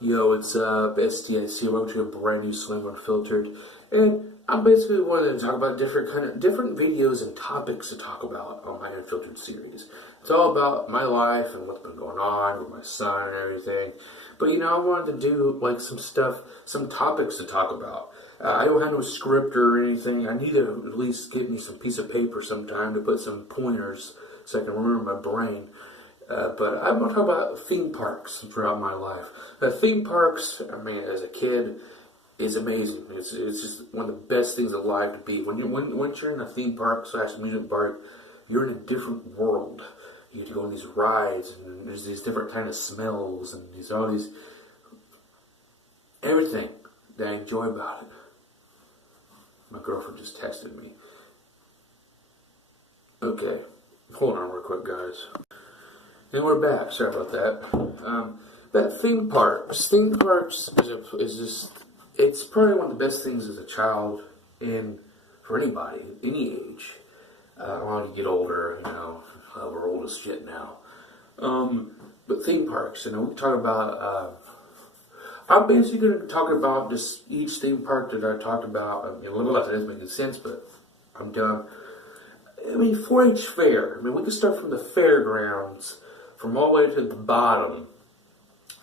Yo, it's STIC. Welcome to a brand new Slam Unfiltered, and I'm basically wanting to talk about different videos and topics to talk about on my Unfiltered series. It's all about my life and what's been going on with my son and everything. But I wanted to do like some topics to talk about. I don't have no script or anything. I need to at least give me some piece of paper sometime to put some pointers so I can remember my brain. But I'm going to talk about theme parks throughout my life. Theme parks, I mean, as a kid, is amazing. It's just one of the best things alive to be. Once you're in a theme park / amusement park, you're in a different world. You get to go on these rides, and there's these different kind of smells, and everything that I enjoy about it. My girlfriend just texted me. Okay, hold on real quick, guys. And we're back. Sorry about that. But theme parks is just, it's probably one of the best things as a child and for anybody, any age. I want to get older, we're old as shit now. But theme parks, we can talk about, I'm basically going to talk about just each theme park that I talked about. I mean, a little less, it doesn't make any sense, but I'm done. 4-H fair. We can start from the fairgrounds, from all the way to the bottom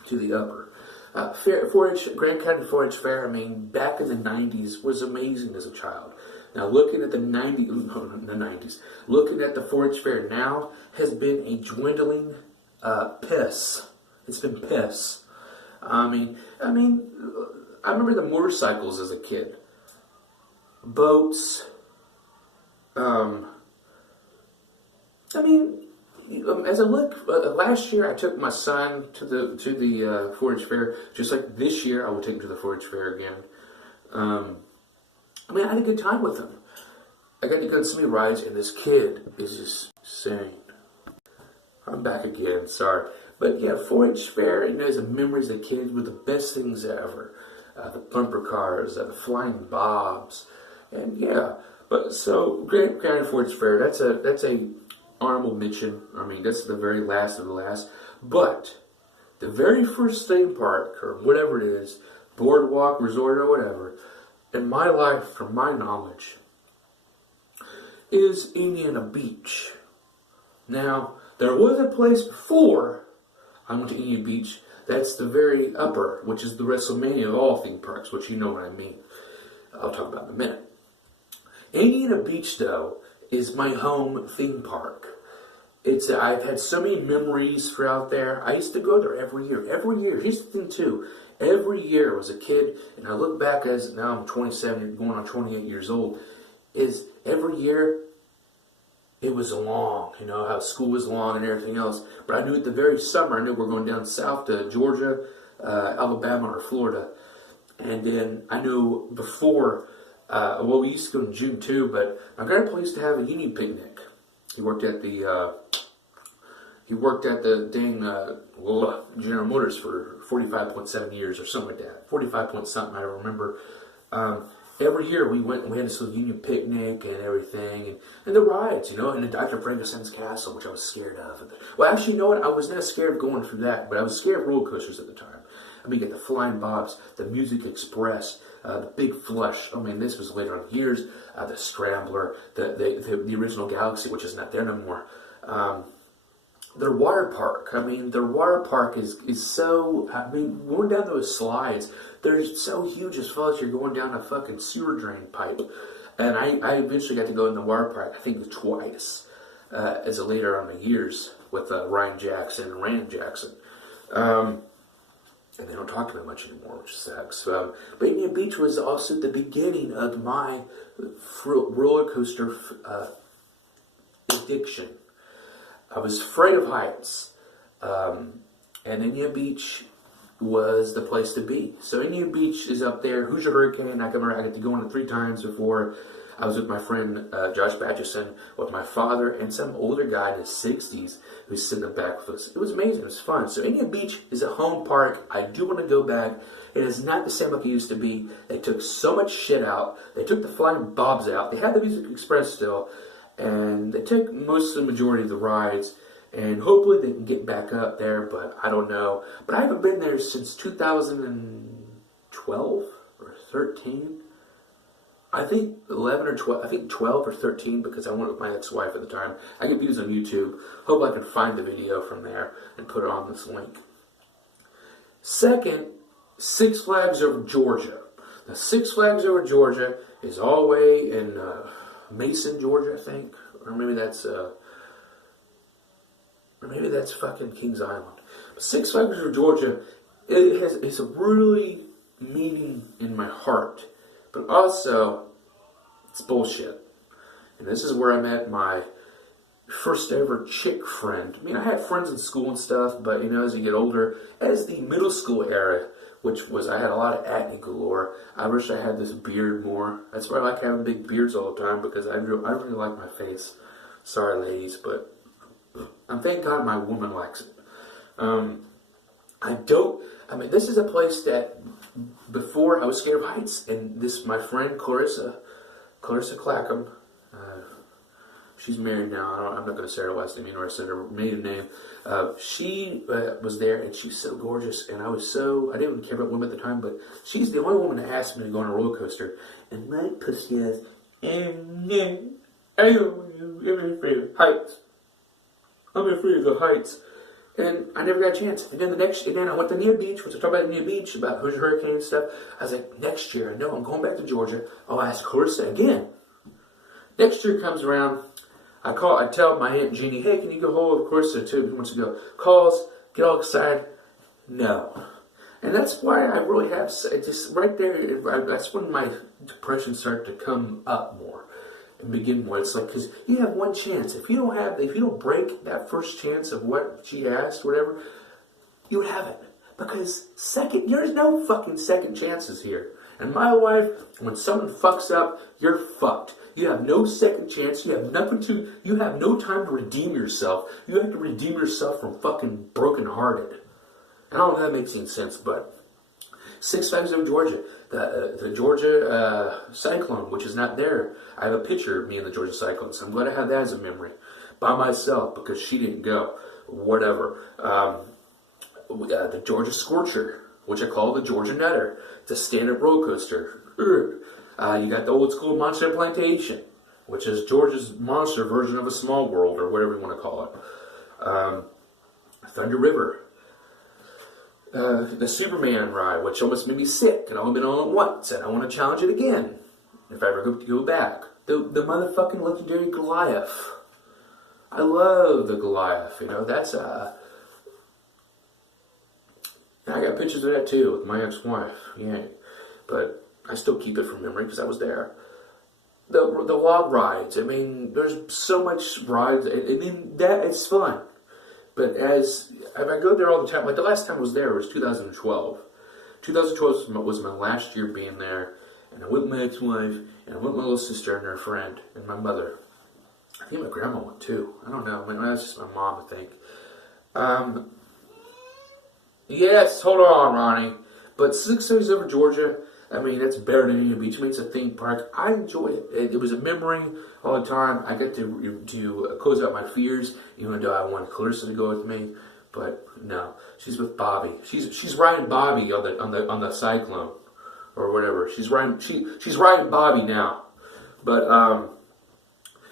to the upper. 4-H, Grand County 4-H Fair, back in the 90s was amazing as a child. Now looking at the 90s, looking at the 4-H Fair now has been a dwindling piss. It's been piss. I remember the motorcycles as a kid. Boats. As I look, last year I took my son to the 4-H Fair. Just like this year, I will take him to the 4-H Fair again. I had a good time with him. I got to go on so many rides, and this kid is just insane. I'm back again, sorry. But yeah, 4-H Fair, there's memories of kids with the best things ever. The bumper cars, the flying bobs, and yeah. But so, Grand County 4-H Fair, that's a honorable mention. That's the very last of the last. But the very first theme park, or whatever it is, boardwalk, resort, or whatever, in my life, from my knowledge, is Indiana Beach. Now, there was a place before I went to Indiana Beach. That's the very upper, which is the WrestleMania of all theme parks, which you know what I mean. I'll talk about in a minute. Indiana Beach, though, is my home theme park. I've had so many memories throughout there. I used to go there every year. Here's the thing too. Every year as a kid, and I look back as now I'm 27, going on 28 years old, is every year it was long. How school was long and everything else. But I knew at the very summer, I knew we were going down south to Georgia, Alabama, or Florida. And then I knew before, we used to go in June too, but my grandpa used to have a union picnic. He worked at the dang General Motors for 45.7 years or something like that. 45 point something, I remember. Every year we had this little union picnic and everything, and the rides, and the Dr. Frankenstein's castle, which I was scared of. Well, actually, you know what? I was not scared of going through that, but I was scared of roller coasters at the time. You get the Flying Bobs, the Music Express, the Big Flush. This was later on years. The Scrambler, the original Galaxy, which is not there no more. Their water park. Their water park is so. Going down those slides, they're so huge as far as you're going down a fucking sewer drain pipe. And I eventually got to go in the water park, I think twice, as a later on the years with Ryan Jackson and Rand Jackson. And they don't talk to me much anymore, which sucks. But Indiana Beach was also the beginning of my roller coaster addiction. I was afraid of heights. And Indiana Beach was the place to be. So Indiana Beach is up there. Hoosier Hurricane, I got to go on it 3 times before. I was with my friend Josh Batchison, with my father, and some older guy in his 60s who's sitting in the back with us. It was amazing. It was fun. So Indiana Beach is a home park. I do want to go back. It is not the same like it used to be. They took so much shit out. They took the Flying Bobs out. They had the Music Express still. And they took most of the majority of the rides. And hopefully they can get back up there, but I don't know. But I haven't been there since 2012 or 13. I think 11 or 12, I think 12 or 13 because I went with my ex-wife at the time. I get views on YouTube. Hope I can find the video from there and put it on this link. Second, Six Flags Over Georgia. Now, Six Flags Over Georgia is all the way in Mason, Georgia, I think. Or maybe that's fucking Kings Island. But Six Flags Over Georgia, it's a really meaning in my heart. But also, it's bullshit. And this is where I met my first ever chick friend. I mean, I had friends in school and stuff, but, you know, as you get older, as the middle school era, which was, I had a lot of acne galore. I wish I had this beard more. That's why I like having big beards all the time, because I really like my face. Sorry, ladies, but thank God my woman likes it. This is a place that before I was scared of heights, and my friend Clarissa Clackham, she's married now. I'm not going to say her last name or say her maiden name. She was there, and she's so gorgeous, and I didn't even care about women at the time, but she's the only woman that asked me to go on a roller coaster, and my pussy ass, I'm afraid of heights. I'm afraid of the heights. And I never got a chance. And then I went to Near Beach, which I talked about Near Beach, about Hoosier Hurricane and stuff. I was like, next year, I know I'm going back to Georgia. I'll ask Clarissa again. Next year comes around, I tell my Aunt Jeannie, hey, can you go hold Clarissa too? He wants to go. Calls, get all excited. No. And that's why I really have, just right there, that's when my depression started to come up more. And begin more. It's like, because you have one chance. If you don't break that first chance of what she asked, whatever, you would have it. Because there's no fucking second chances here. In my life, when someone fucks up, you're fucked. You have no second chance. You have no time to redeem yourself. You have to redeem yourself from fucking brokenhearted. I don't know if that makes any sense, but Six Flags Over Georgia, the Georgia Cyclone, which is not there. I have a picture of me in the Georgia Cyclone, so I'm glad I have that as a memory. By myself, because she didn't go. Whatever. The Georgia Scorcher, which I call the Georgia Nutter. It's a stand-up roller coaster. You got the old school Monster Plantation, which is Georgia's monster version of a Small World, or whatever you want to call it. Thunder River. The Superman ride, which almost made me sick, and I've only been on it once, and I want to challenge it again, if I ever go back. The motherfucking legendary Goliath. I love the Goliath, you know, that's, I got pictures of that too, with my ex-wife, yeah, but I still keep it from memory, because I was there. The log rides, I mean, there's so much rides, I mean, that is fun. But if I go there all the time, like the last time I was there was 2012. 2012 was my last year being there, and I went with my ex-wife, and I went with my little sister and her friend, and my mother. I think my grandma went too. I don't know. I mean, that's just my mom, I think. Yes, hold on, Ronnie. But Six Flags Over Georgia, I mean, that's better than Indian Beach. I mean, it's a theme park. I enjoy it. It was a memory all the time. I got to close out my fears, even though I wanted Clarissa to go with me. But no, she's with Bobby. She's riding Bobby on the Cyclone or whatever. She's riding Bobby now. But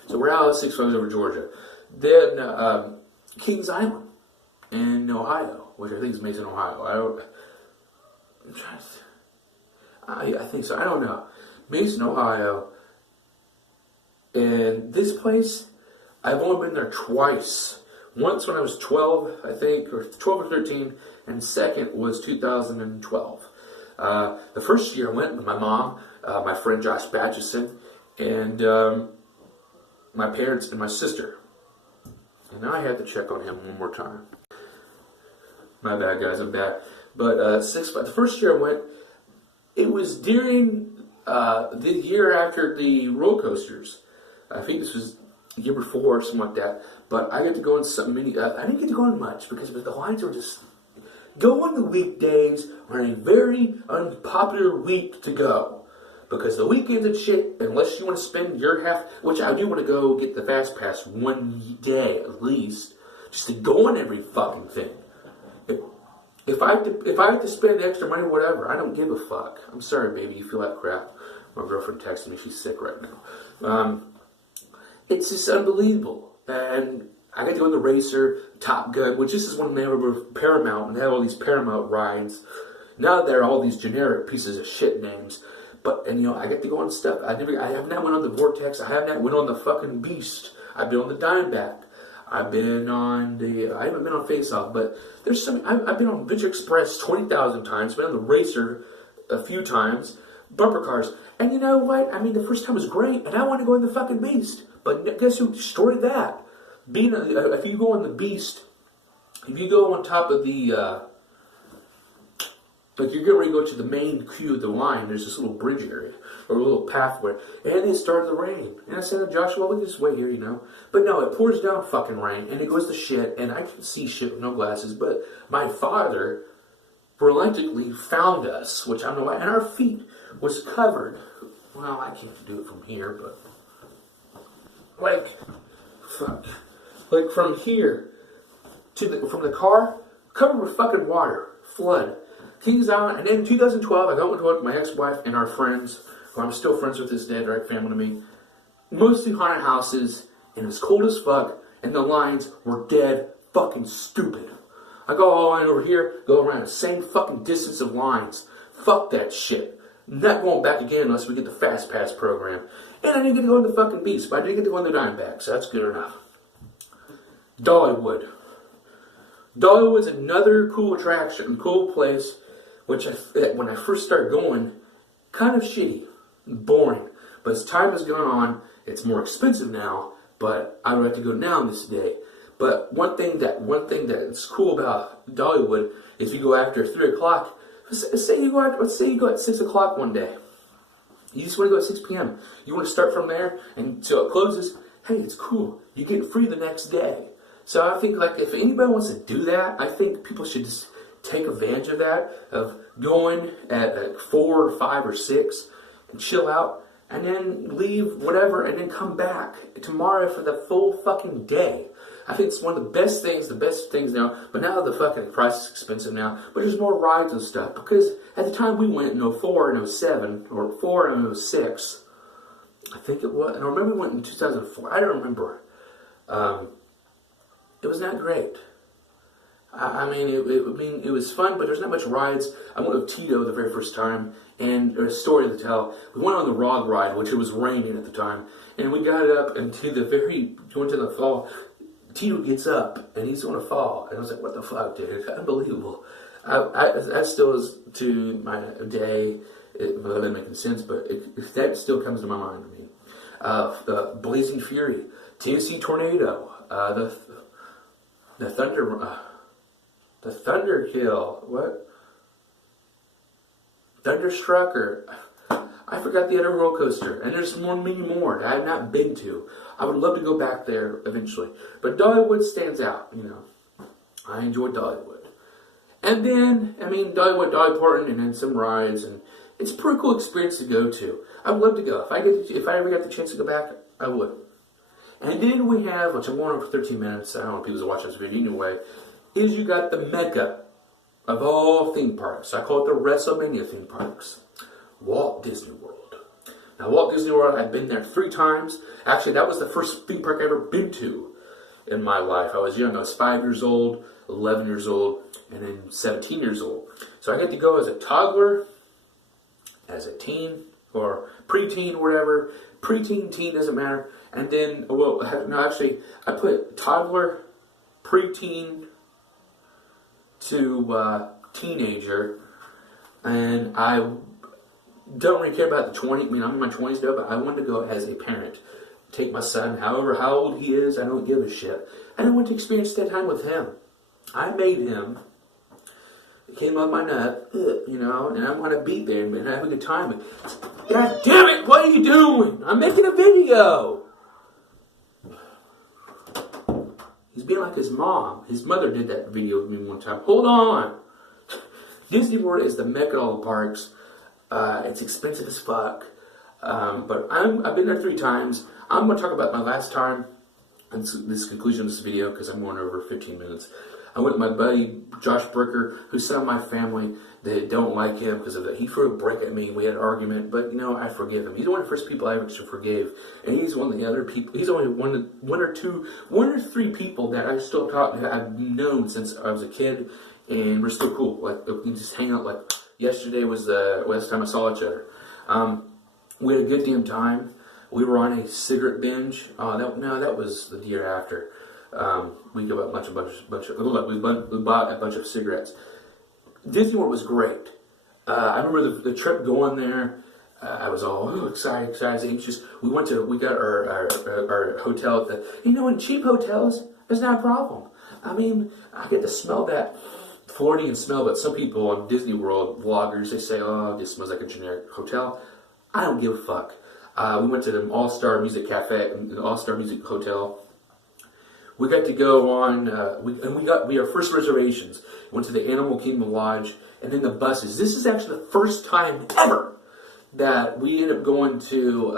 so we're out of Six Flags Over Georgia. Then Kings Island in Ohio, which I think is Mason, Ohio. I'm trying to. I think so. I don't know. Mason, Ohio. And this place, I've only been there twice. Once when I was 12, I think, or 12 or 13, and second was 2012. The first year I went with my mom, my friend Josh Batchison, and my parents and my sister. And now I have to check on him one more time. My bad, guys, I'm bad. But the first year I went, it was during the year after the roller coasters. I think this was the year before or something like that. But I got to go in some many. I didn't get to go in much because the lines were just. Go on the weekdays are a very unpopular week to go. Because the weekends and shit, unless you want to spend your half, which I do want to go get the Fast Pass one day at least, just to go on every fucking thing. If I have to spend extra money, whatever, I don't give a fuck. I'm sorry, baby, you feel like crap. My girlfriend texted me, she's sick right now. It's just unbelievable. And I got to go on the Racer, Top Gun, which this is when they were Paramount, and they had all these Paramount rides. Now they're all these generic pieces of shit names. But, and I get to go on stuff. I have not went on the Vortex. I have not went on the fucking Beast. I've been on the Dimeback. I haven't been on Face Off, but there's some, I've been on Venture Express 20,000 times, been on the Racer a few times, bumper cars. And you know what? I mean, the first time was great, and I want to go on the fucking Beast. But guess who destroyed that? If you go on the Beast, if you go on top of the, like you're getting ready to go to the main queue of the line, there's this little bridge area, or a little pathway, and it started to rain. And I said, Joshua, we'll just wait here, But no, it pours down fucking rain, and it goes to shit, and I can see shit with no glasses, but my father reluctantly found us, which I don't know why, and our feet was covered. Well, I can't do it from here, but like from here from the car, covered with fucking water, flood. Kings Island, and then in 2012, I went with my ex-wife and our friends, who I'm still friends with this day, direct family to me. Mostly haunted houses, and it was cold as fuck, and the lines were dead fucking stupid. I go all the way over here, go around the same fucking distance of lines. Fuck that shit. Not going back again unless we get the Fast Pass program. And I didn't get to go on the fucking Beast, but I did get to go on the Dimeback, so that's good enough. Dollywood. Dollywood's another cool attraction, cool place, which when I first started going, kind of shitty, boring. But as time has gone on, it's more expensive now, but I would have to go now in this day. But one thing that's cool about Dollywood is if you go after 3 o'clock, let's say you go at 6 o'clock one day. You just want to go at 6 p.m. You want to start from there until it closes. Hey, it's cool. You get free the next day. So I think, like, if anybody wants to do that, I think people should just take advantage of that, of going at 4 or 5 or 6 and chill out, and then leave whatever, and then come back tomorrow for the full fucking day. I think it's one of the best things now, but now the fucking price is expensive now, but there's more rides and stuff, because at the time we went in 04 and 07, or 4 and 06, I think it was, and I remember we went in 2004, I don't remember. It was not great. I mean, it was fun, but there's not much rides. I went with Tito the very first time, and there's a story to tell. We went on the Rog ride, which it was raining at the time, and we got up into going to the fall. Tito gets up, and he's going to fall. And I was like, what the fuck, dude? Unbelievable. That still is, to my day, it wasn't making sense, but that still comes to my mind. I mean, Blazing Fury, Tennessee Tornado, the Thunderkill, what? Thunderstrucker. I forgot the other roller coaster. And there's many more that I have not been to. I would love to go back there eventually. But Dollywood stands out, I enjoy Dollywood. And then, I mean, Dollywood, Dolly Parton, and then some rides. And it's a pretty cool experience to go to. I would love to go. If I ever got the chance to go back, I would. And then we have, which I'm going on for 13 minutes, I don't want people to watch this video anyway, is you got the mecca of all theme parks. I call it the WrestleMania theme parks. Walt Disney World. Now, Walt Disney World, I've been there 3 times. Actually, that was the first theme park I've ever been to in my life. I was young. I was 5 years old, 11 years old, and then 17 years old. So I got to go as a toddler, as a teen, or preteen, whatever. Preteen, teen, doesn't matter. And then, I put toddler, preteen, to teenager, and I don't really care about the 20. I mean, I'm in my 20s now, but I wanted to go as a parent. Take my son, however how old he is, I don't give a shit. And I want to experience that time with him. I made him. It came up my nut, and I want to be there and have a good time. God damn it, what are you doing? I'm making a video. He's being like his mom. His mother did that video with me one time. Hold on. Disney World is the mecca of all the parks. It's expensive as fuck. But I've been there 3 times. I'm going to talk about my last time. this conclusion of this video, because I'm going over 15 minutes. I went with my buddy Josh Bricker, who's some of my family that don't like him because of that. He threw a brick at me. We had an argument, but I forgive him. He's one of the first people I actually forgave, and he's one of the other people. He's only one or three people that I still talk to. I've known since I was a kid, and we're still cool. Like we can just hang out. Like yesterday was the last time I saw each other. We had a good damn time. We were on a cigarette binge. That was the year after. We bought we bought a bunch of cigarettes. Disney World was great. I remember the trip going there. I was all excited. We got our hotel at the. In cheap hotels, it's not a problem. I mean, I get to smell that Floridian smell, but some people on Disney World vloggers, they say, "Oh, this smells like a generic hotel." I don't give a fuck. We went to the All-Star Music Cafe, the All-Star Music Hotel. We got to go on, we our first reservations. Went to the Animal Kingdom Lodge, and then the buses. This is actually the first time ever that we ended up going to,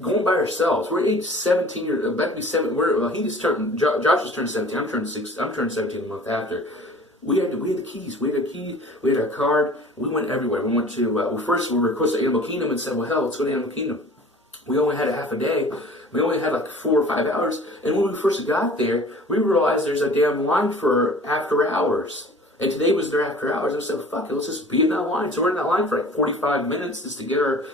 going by ourselves. We're age 17 years, about to be 7. Josh just turned 17. I'm turning 17 a month after. We had the keys. We had our card. We went everywhere. We went to, first we were close to Animal Kingdom and said, well, hell, let's go to Animal Kingdom. We only had a half a day. We only had like 4 or 5 hours. And when we first got there, we realized there's a damn line for after hours. And today was their after hours. I said, fuck it, let's just be in that line. So we're in that line for like 45 minutes just to get our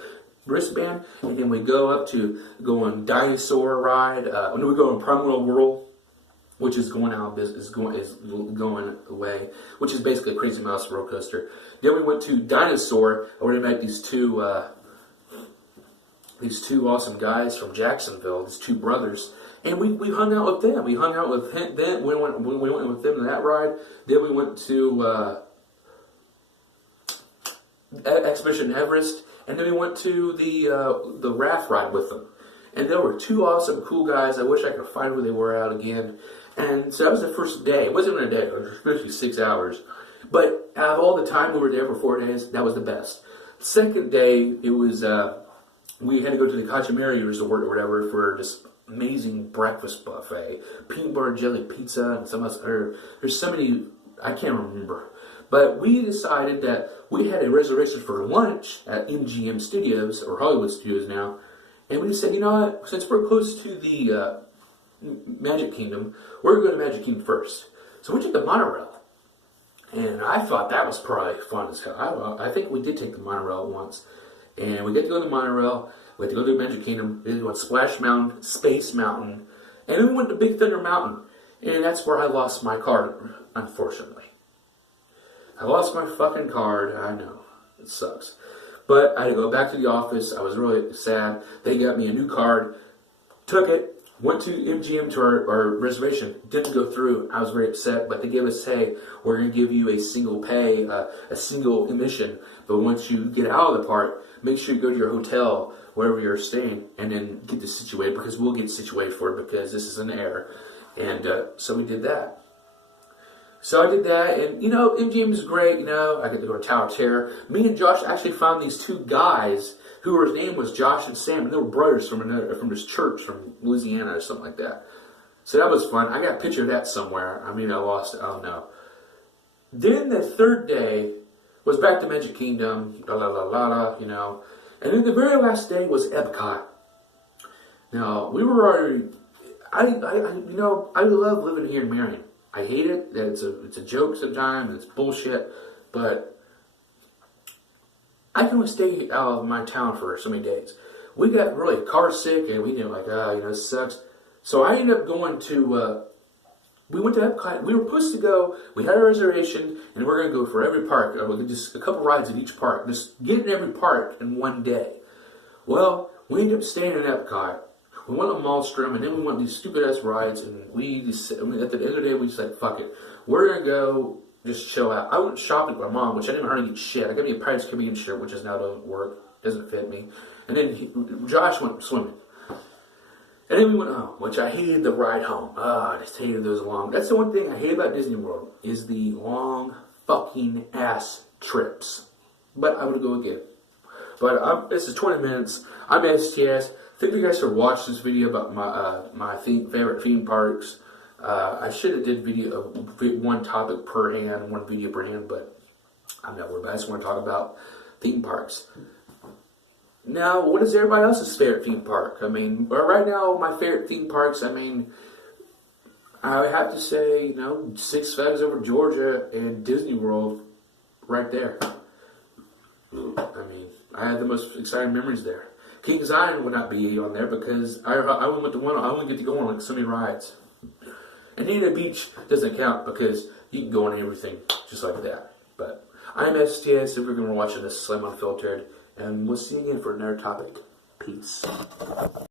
wristband. And then we go on dinosaur ride. We go on Primal World, which is going out of business, is going away, which is basically a Crazy Mouse roller coaster. Then we went to Dinosaur, where they met these two awesome guys from Jacksonville, these two brothers, and we hung out with them. We hung out with him. Then we went with them to that ride. Then we went to Expedition Everest, and then we went to the raft ride with them. And there were two awesome, cool guys. I wish I could find where they were out again. And so that was the first day. It wasn't even a day. It was basically 6 hours. But out of all the time we were there for 4 days, that was the best. Second day, it was, we had to go to the Cachemira Resort or whatever for this amazing breakfast buffet. Peanut butter jelly pizza and some other, there's so many, I can't remember. But we decided that we had a reservation for lunch at MGM Studios, or Hollywood Studios now. And we said, you know what, since we're close to the Magic Kingdom, we're going to go to Magic Kingdom first. So we took the monorail. And I thought that was probably fun as hell. I think we did take the monorail once. And we get to go to the monorail. We had to go to Magic Kingdom. We went to Splash Mountain, Space Mountain. And then we went to Big Thunder Mountain. And that's where I lost my card, unfortunately. I lost my fucking card. I know. It sucks. But I had to go back to the office. I was really sad. They got me a new card. Took it. Went to MGM to our reservation. Didn't go through. I was very upset. But they gave us, hey, we're going to give you a single pay, a single admission. But once you get out of the park, make sure you go to your hotel, wherever you're staying, and then get this situated. Because we'll get situated for it because this is an error. And so we did that. So I did that, and MGM is great. I get to go to Tower of Terror. Me and Josh actually found these two guys whose name was Josh and Sam, and they were brothers from this church from Louisiana or something like that. So that was fun. I got a picture of that somewhere. I lost it. I don't know. Then the third day was back to Magic Kingdom, and then the very last day was Epcot. Now we were already. I love living here in Marion. I hate it. That it's a joke sometimes. It's bullshit. But I can only stay out of my town for so many days. We got really car sick, and we didn't it sucks. So I ended up going to. We went to Epcot. We were supposed to go. We had a reservation, and we're going to go for every park. Just a couple rides at each park. Just get in every park in one day. Well, we ended up staying in Epcot. We went on Maelstrom, and then we went on these stupid-ass rides, and at the end of the day, we just like, fuck it. We're going to go just chill out. I went shopping with my mom, which I didn't hardly get shit. I got me a Pirates of the Caribbean shirt, which now doesn't work, doesn't fit me. And then Josh went swimming. And then we went home, which I hated the ride home. I just hated those long. That's the one thing I hate about Disney World, is the long fucking ass trips. But I would go again. But this is 20 minutes. I'm STS. Thank you guys for watching this video about my favorite theme parks. I should have did one topic per hand, one video per hand, but I'm not worried about it. I just want to talk about theme parks. Now, what is everybody else's favorite theme park? I mean, right now, my favorite theme parks, I mean, I would have to say, Six Flags Over Georgia and Disney World right there. I mean, I had the most exciting memories there. Kings Island would not be on there because I only went to one. I only get to go on like so many rides. And Nina Beach doesn't count because you can go on everything just like that. But I'm STS, if you're going to watch this Slam Unfiltered, and we'll see you again for another topic. Peace.